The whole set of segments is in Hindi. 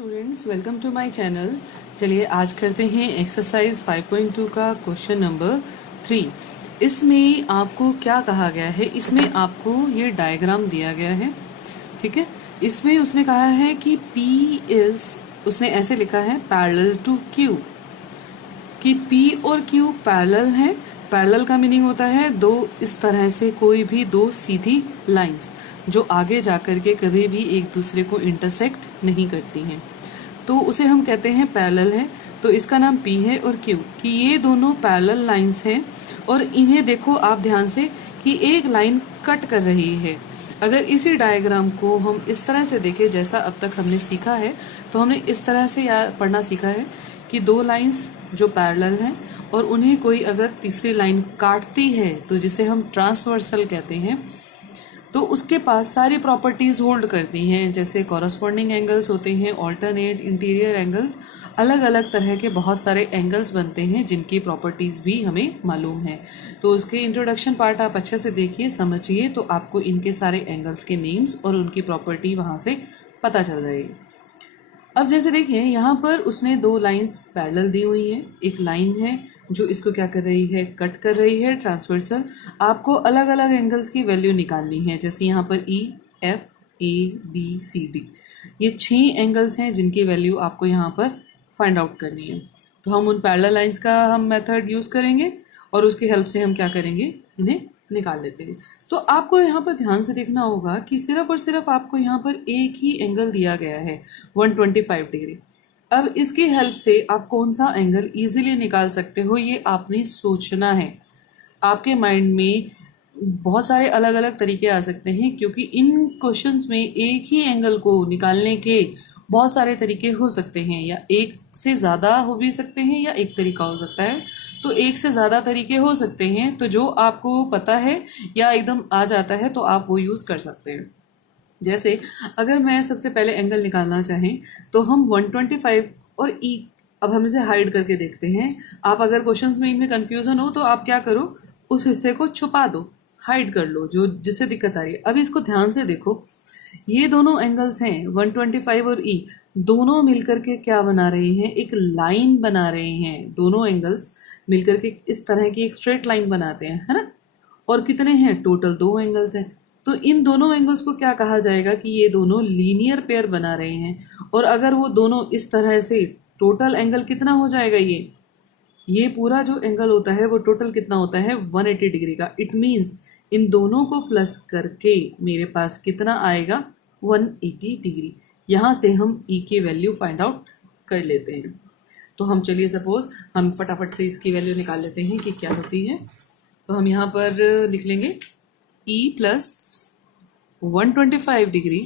Students, welcome to my channel. चलिए आज करते हैं एक्सरसाइज 5.2 का क्वेश्चन नंबर 3। इसमें आपको क्या कहा गया है, इसमें आपको ये डायग्राम दिया गया है, ठीक है। इसमें उसने कहा है कि P इज, उसने ऐसे लिखा है पैरेलल टू Q, कि P और Q पैरेलल हैं। पैरेलल का मीनिंग होता है दो इस तरह से कोई भी दो सीधी लाइंस जो आगे जाकर के कभी भी एक दूसरे को इंटरसेक्ट नहीं करती हैं, तो उसे हम कहते हैं पैरेलल है। तो इसका नाम P है और Q, कि ये दोनों पैरेलल लाइंस हैं और इन्हें देखो आप ध्यान से कि एक लाइन कट कर रही है। अगर इसी डायग्राम को हम इस तरह से देखें जैसा अब तक हमने सीखा है, तो हमने इस तरह से पढ़ना सीखा है कि दो लाइंस जो पैरेलल हैं और उन्हें कोई अगर तीसरी लाइन काटती है तो जिसे हम ट्रांसवर्सल कहते हैं, तो उसके पास सारी प्रॉपर्टीज होल्ड करती हैं, जैसे कॉरस्पॉन्डिंग एंगल्स होते हैं, ऑल्टरनेट, इंटीरियर एंगल्स, अलग अलग तरह के बहुत सारे एंगल्स बनते हैं जिनकी प्रॉपर्टीज भी हमें मालूम है। तो उसके इंट्रोडक्शन पार्ट आप अच्छे से देखिए, समझिए, तो आपको इनके सारे एंगल्स के नेम्स और उनकी प्रॉपर्टी वहाँ से पता चल जाएगी। अब जैसे देखिए यहाँ पर उसने दो लाइंस पैरेलल दी हुई हैं। एक लाइन है जो इसको क्या कर रही है, कट कर रही है, ट्रांसवर्सल। आपको अलग अलग एंगल्स की वैल्यू निकालनी है, जैसे यहाँ पर E, F, A, B, C, D, ये 6 एंगल्स हैं जिनकी वैल्यू आपको यहाँ पर फाइंड आउट करनी है। तो हम उन पैरेलल लाइंस का हम मेथड यूज़ करेंगे और उसकी हेल्प से हम क्या करेंगे, इन्हें निकाल लेते हैं। तो आपको यहाँ पर ध्यान से देखना होगा कि सिर्फ और सिर्फ आपको यहाँ पर एक ही एंगल दिया गया है 125 डिग्री। अब इसकी हेल्प से आप कौन सा एंगल इजीली निकाल सकते हो ये आपने सोचना है। आपके माइंड में बहुत सारे अलग अलग तरीके आ सकते हैं, क्योंकि इन क्वेश्चंस में एक ही एंगल को निकालने के बहुत सारे तरीके हो सकते हैं, या एक से ज़्यादा हो भी सकते हैं या एक तरीका हो सकता है। तो एक से ज़्यादा तरीके हो सकते हैं, तो जो आपको पता है या एकदम आ जाता है तो आप वो यूज़ कर सकते हैं। जैसे अगर मैं सबसे पहले एंगल निकालना चाहें तो हम 125 और E, अब हम इसे हाइड करके देखते हैं। आप अगर क्वेश्चंस में इनमें कंफ्यूजन हो तो आप क्या करो, उस हिस्से को छुपा दो, हाइड कर लो जो जिससे दिक्कत आ रही है। अब इसको ध्यान से देखो, ये दोनों एंगल्स हैं 125 और E, दोनों मिलकर के क्या बना रहे हैं, एक लाइन बना रहे हैं। दोनों एंगल्स मिलकर के इस तरह की एक स्ट्रेट लाइन बनाते हैं, है ना। और कितने हैं, टोटल 2 एंगल्स हैं। तो इन दोनों एंगल्स को क्या कहा जाएगा कि ये दोनों लीनियर पेयर बना रहे हैं। और अगर वो दोनों इस तरह से, टोटल एंगल कितना हो जाएगा, ये पूरा जो एंगल होता है वो टोटल कितना होता है, 180 डिग्री का। इट मीन्स इन दोनों को प्लस करके मेरे पास कितना आएगा, 180 डिग्री। यहाँ से हम E की वैल्यू फाइंड आउट कर लेते हैं। तो हम चलिए सपोज हम फटाफट से इसकी वैल्यू निकाल लेते हैं कि क्या होती है। तो हम यहाँ पर लिख लेंगे E plus 125 degree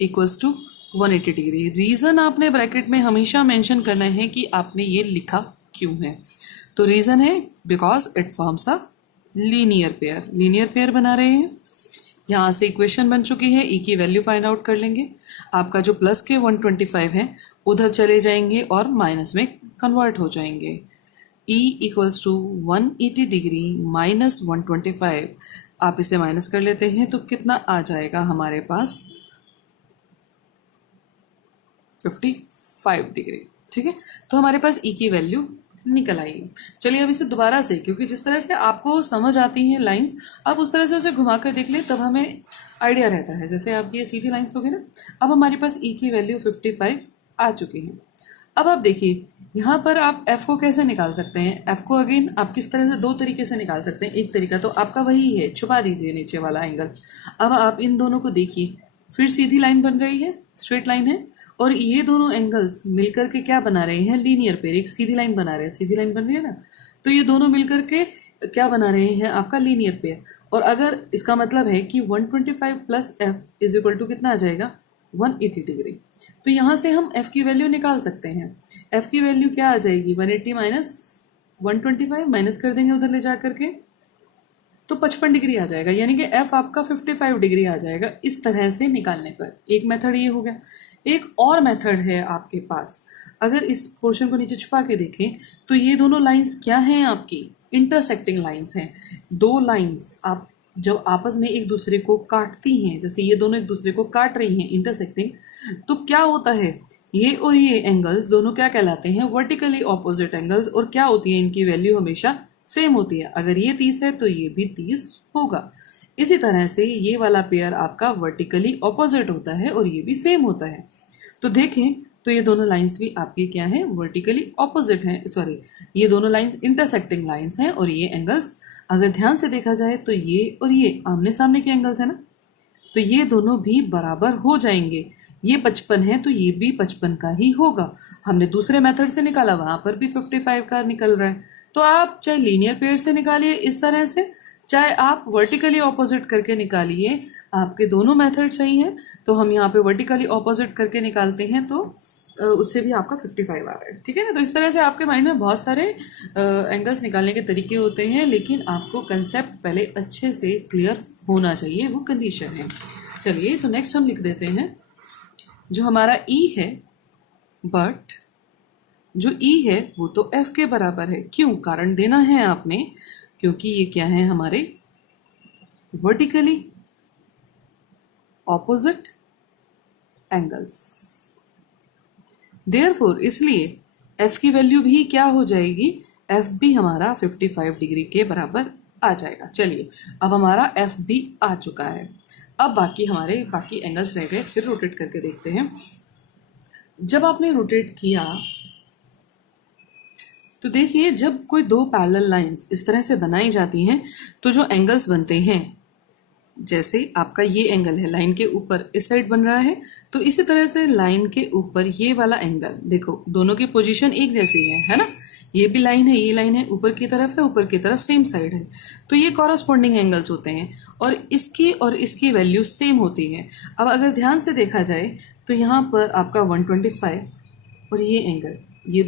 equals to 180 degree. Reason आपने ब्रैकेट में हमेशा मेंशन करना है कि आपने ये लिखा क्यों है। तो रीज़न है because it forms a linear pair, linear pair बना रहे हैं। यहाँ से इक्वेशन बन चुकी है, E की वैल्यू फाइंड आउट कर लेंगे। आपका जो प्लस के 125 है उधर चले जाएंगे और माइनस में कन्वर्ट हो जाएंगे। E equals to 180 degree minus 125, आप इसे माइनस कर लेते हैं तो कितना आ जाएगा हमारे पास, 55 डिग्री, ठीक है। तो हमारे पास E की वैल्यू निकल आई। चलिए अब इसे दोबारा से, क्योंकि जिस तरह से आपको समझ आती हैं लाइंस, आप उस तरह से उसे घुमा कर देख ले, तब हमें आइडिया रहता है। जैसे आपकी ये सीधी लाइंस हो गई ना, अब हमारे पास E की वैल्यू 55 आ चुकी है। अब आप देखिए यहाँ पर आप F को कैसे निकाल सकते हैं। F को अगेन आप किस तरह से, 2 तरीके से निकाल सकते हैं। एक तरीका तो आपका वही है, छुपा दीजिए नीचे वाला एंगल। अब आप इन दोनों को देखिए, फिर सीधी लाइन बन रही है, स्ट्रेट लाइन है, और ये दोनों एंगल्स मिलकर के क्या बना रहे हैं, लीनियर पेयर, एक सीधी लाइन बना रहे हैं। सीधी लाइन बन रही है ना, तो ये दोनों मिलकर के क्या बना रहे हैं, आपका लीनियर पेयर। और अगर इसका मतलब है कि 125 plus F is equal to कितना आ जाएगा, 180 डिग्री। तो यहाँ से हम F की वैल्यू निकाल सकते हैं। F की वैल्यू क्या आ जाएगी, 180 माइनस 125, माइनस कर देंगे उधर ले जा करके, तो 55 डिग्री आ जाएगा, यानी कि F आपका 55 डिग्री आ जाएगा। इस तरह से निकालने पर एक मेथड ये हो गया। एक और मेथड है आपके पास, अगर इस पोर्शन को नीचे छुपा के देखें तो ये दोनों लाइंस क्या हैं, आपकी इंटरसेक्टिंग लाइंस हैं। 2 लाइंस आप जब आपस में एक दूसरे को काटती हैं, जैसे ये दोनों एक दूसरे को काट रही हैं, इंटरसेक्टिंग, तो क्या होता है, ये और ये एंगल्स दोनों क्या कहलाते हैं? Vertically opposite angles. और क्या होती है इनकी वैल्यू? हमेशा सेम होती है। अगर ये 30 है तो ये भी 30 होगा। इसी तरह से ये वाला पेयर आपका वर्टिकली ऑपोजिट होता है और ये भी सेम होता है। तो देखें तो ये दोनों लाइंस भी आपकी क्या है? वर्टिकली ऑपोजिट हैं। सॉरी, ये दोनों लाइंस इंटरसेक्टिंग लाइंस हैं और ये एंगल्स अगर ध्यान से देखा जाए तो ये और ये आमने सामने के एंगल्स है ना, तो ये दोनों भी बराबर हो जाएंगे। ये 55 है तो ये भी 55 का ही होगा। हमने दूसरे मेथड से निकाला, वहां पर भी 55 का निकल रहा है। तो आप चाहे लीनियर पेयर से निकालिए इस तरह से, चाहे आप वर्टिकली ऑपोजिट करके निकालिए, आपके दोनों मेथड सही हैं। तो हम यहाँ पे वर्टिकली ऑपोजिट करके निकालते हैं तो उससे भी आपका 55 आ रहा है। ठीक है ना। तो इस तरह से आपके माइंड में बहुत सारे एंगल्स निकालने के तरीके होते हैं, लेकिन आपको कंसेप्ट पहले अच्छे से क्लियर होना चाहिए, वो कंडीशन है। चलिए तो नेक्स्ट हम लिख देते हैं जो हमारा ई है, बट जो ई है वो तो एफ के बराबर है। क्यों? कारण देना है आपने, क्योंकि ये क्या है? हमारे वर्टिकली ऑपोजिट एंगल्स। देयरफॉर इसलिए एफ की वैल्यू भी क्या हो जाएगी? एफ भी हमारा 55 डिग्री के बराबर आ जाएगा। चलिए अब हमारा एफ भी आ चुका है। अब बाकी एंगल्स रह गए, फिर रोटेट करके देखते हैं। जब आपने रोटेट किया तो देखिए, जब कोई दो पैरेलल लाइंस इस तरह से बनाई जाती हैं तो जो एंगल्स बनते हैं, जैसे आपका ये एंगल है लाइन के ऊपर इस साइड बन रहा है, तो इसी तरह से लाइन के ऊपर ये वाला एंगल, देखो दोनों की पोजीशन एक जैसी है ना। ये भी लाइन है, ये लाइन है, ऊपर की तरफ है, ऊपर की तरफ सेम साइड है, तो ये कॉरस्पॉन्डिंग एंगल्स होते हैं और इसकी वैल्यू सेम होती है। अब अगर ध्यान से देखा जाए तो यहाँ पर आपका 125 और ये एंगल, ये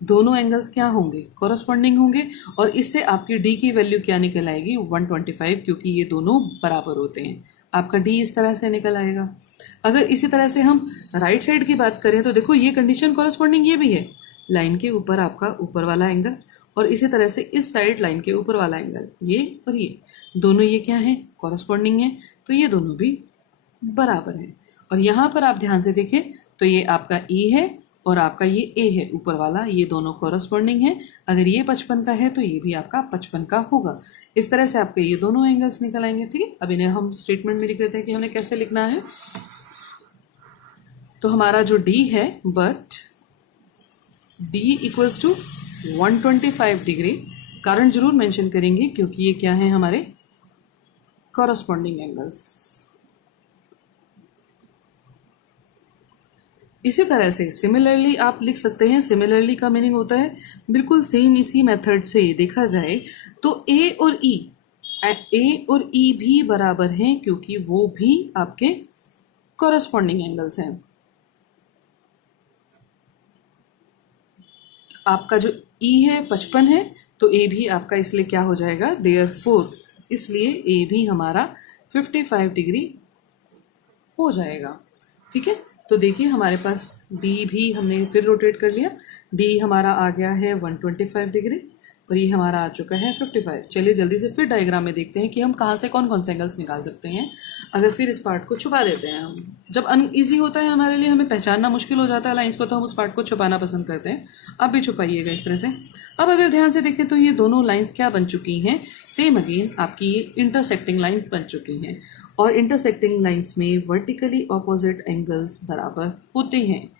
दोनों एंगल्स क्या होंगे? कॉरस्पॉन्डिंग होंगे। और इससे आपकी डी की वैल्यू क्या निकल आएगी? 125, क्योंकि ये दोनों बराबर होते हैं। आपका डी इस तरह से निकल आएगा। अगर इसी तरह से हम राइट साइड की बात करें तो देखो ये कंडीशन कॉरस्पॉन्डिंग ये भी है, लाइन के ऊपर आपका ऊपर वाला एंगल और इसी तरह से इस साइड लाइन के ऊपर वाला एंगल, ये और ये दोनों ये क्या है? कॉरस्पॉन्डिंग है। तो ये दोनों भी बराबर हैं। और यहाँ पर आप ध्यान से देखें तो ये आपका ई है और आपका ये ए है ऊपर वाला, ये दोनों कॉरस्पॉन्डिंग है। अगर ये 55 का है तो ये भी आपका 55 का होगा। इस तरह से आपके ये दोनों एंगल्स निकल आएंगे। ठीक है, अब इन्हें हम स्टेटमेंट में लिख देते हैं कि हमें कैसे लिखना है। तो हमारा जो डी है, but D equals to 125 degree, कारण जरूर मेंशन करेंगे क्योंकि ये क्या है? हमारे कॉरस्पॉन्डिंग एंगल्स। इसी तरह से सिमिलरली आप लिख सकते हैं। सिमिलरली का मीनिंग होता है बिल्कुल सेम। इसी मेथड से देखा जाए तो ए और ई भी बराबर हैं क्योंकि वो भी आपके कॉरस्पॉन्डिंग एंगल्स हैं। आपका जो ई है 55 है तो ए भी आपका इसलिए क्या हो जाएगा? देयरफॉर इसलिए ए भी हमारा 55 डिग्री हो जाएगा। ठीक है, तो देखिए हमारे पास डी भी हमने फिर रोटेट कर लिया। डी हमारा आ गया है 125 डिग्री और ये हमारा आ चुका है 55। चलिए जल्दी से फिर डायग्राम में देखते हैं कि हम कहाँ से कौन कौन से एंगल्स निकाल सकते हैं। अगर फिर इस पार्ट को छुपा देते हैं हम, जब अनईजी होता है हमारे लिए, हमें पहचानना मुश्किल हो जाता है लाइंस को, तो हम उस पार्ट को छुपाना पसंद करते हैं। अब भी छुपाइएगा इस तरह से। अब अगर ध्यान से देखें तो ये दोनों लाइन्स क्या बन चुकी हैं? सेम अगेन आपकी ये इंटरसेक्टिंग लाइन बन चुकी हैं और इंटरसेक्टिंग लाइंस में वर्टिकली ऑपोजिट एंगल्स बराबर होते हैं।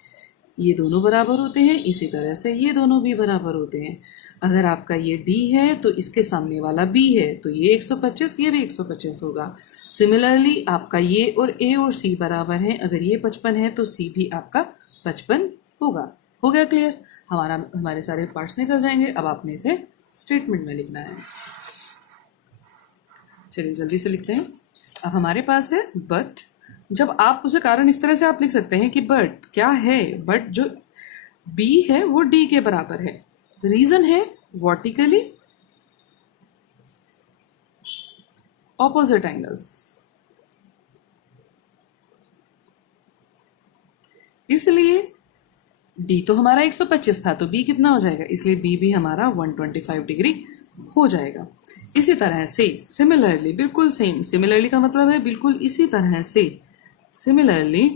ये दोनों बराबर होते हैं, इसी तरह से ये दोनों भी बराबर होते हैं। अगर आपका ये D है तो इसके सामने वाला B है, तो ये 125, ये भी 125 होगा। सिमिलरली आपका ये और A और C बराबर हैं। अगर ये 55 है तो C भी आपका 55 होगा। हो गया क्लियर? हमारे सारे पार्ट्स निकल जाएंगे। अब आपने इसे स्टेटमेंट में लिखना है। चलिए जल्दी से लिखते हैं। अब हमारे पास है बट। जब आप उसे कारण इस तरह से आप लिख सकते हैं कि बट क्या है? बट जो B है वो D के बराबर है। रीजन है वर्टिकली ऑपोजिट एंगल्स, इसलिए D तो हमारा 125 था तो B कितना हो जाएगा? इसलिए B भी हमारा 125 डिग्री हो जाएगा। इसी तरह से सिमिलरली, बिल्कुल सेम, सिमिलरली का मतलब है बिल्कुल इसी तरह से, सिमिलरली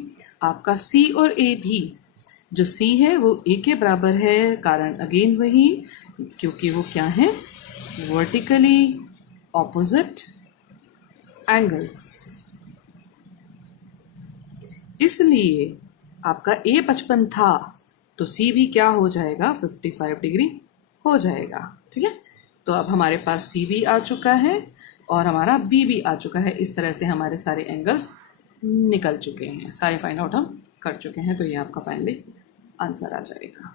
आपका C और A भी जो सी है वो ए के बराबर है, कारण अगेन वही, क्योंकि वो क्या है, वर्टिकली ऑपोजिट एंगल्स। इसलिए आपका ए 55 था तो सी भी क्या हो जाएगा, 55 डिग्री हो जाएगा। ठीक है, तो अब हमारे पास सी भी आ चुका है और हमारा बी भी आ चुका है। इस तरह से हमारे सारे एंगल्स निकल चुके हैं, सारे फाइंड आउट हम कर चुके हैं। तो ये आपका फाइनली आंसर आ जाएगा।